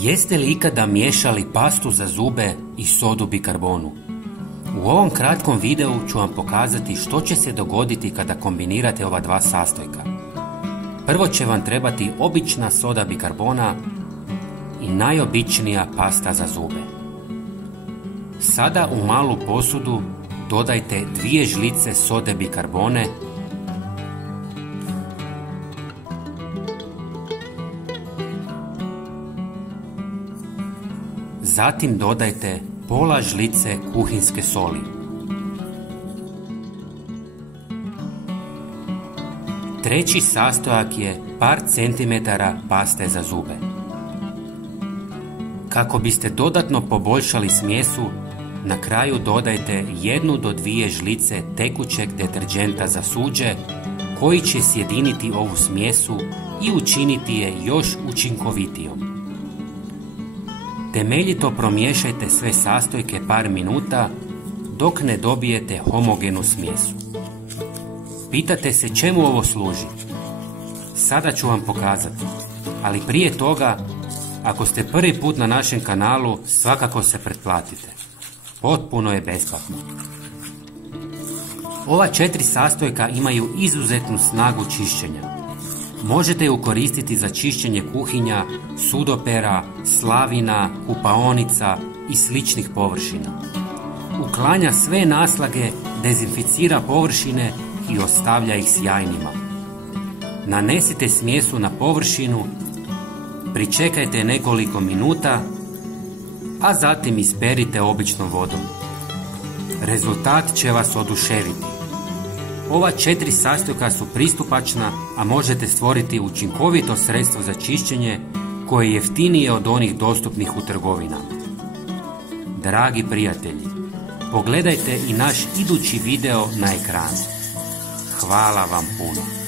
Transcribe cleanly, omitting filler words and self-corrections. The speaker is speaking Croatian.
Jeste li ikada miješali pastu za zube i sodu bikarbonu? U ovom kratkom videu ću vam pokazati što će se dogoditi kada kombinirate ova dva sastojka. Prvo će vam trebati obična soda bikarbona i najobičnija pasta za zube. Sada u malu posudu dodajte 2 žlice sode bikarbone, zatim dodajte pola žlice kuhinske soli. Treći sastojak je par centimetara paste za zube. Kako biste dodatno poboljšali smjesu, na kraju dodajte 1 do 2 žlice tekućeg deterdženta za suđe koji će sjediniti ovu smjesu i učiniti je još učinkovitijom. Temeljito promiješajte sve sastojke par minuta dok ne dobijete homogenu smjesu. Pitate se čemu ovo služi? Sada ću vam pokazati, ali prije toga, ako ste prvi put na našem kanalu, svakako se pretplatite. Potpuno je besplatno. Ova 4 sastojka imaju izuzetnu snagu čišćenja. Možete ju koristiti za čišćenje kuhinja, sudopera, slavina, kupaonica i sličnih površina. Uklanja sve naslage, dezinficira površine i ostavlja ih sjajnima. Nanesite smjesu na površinu, pričekajte nekoliko minuta, a zatim isperite običnom vodom. Rezultat će vas oduševiti. Ova 4 sastojka su pristupačna, a možete stvoriti učinkovito sredstvo za čišćenje koje je jeftinije od onih dostupnih u trgovinama. Dragi prijatelji, pogledajte i naš idući video na ekranu. Hvala vam puno.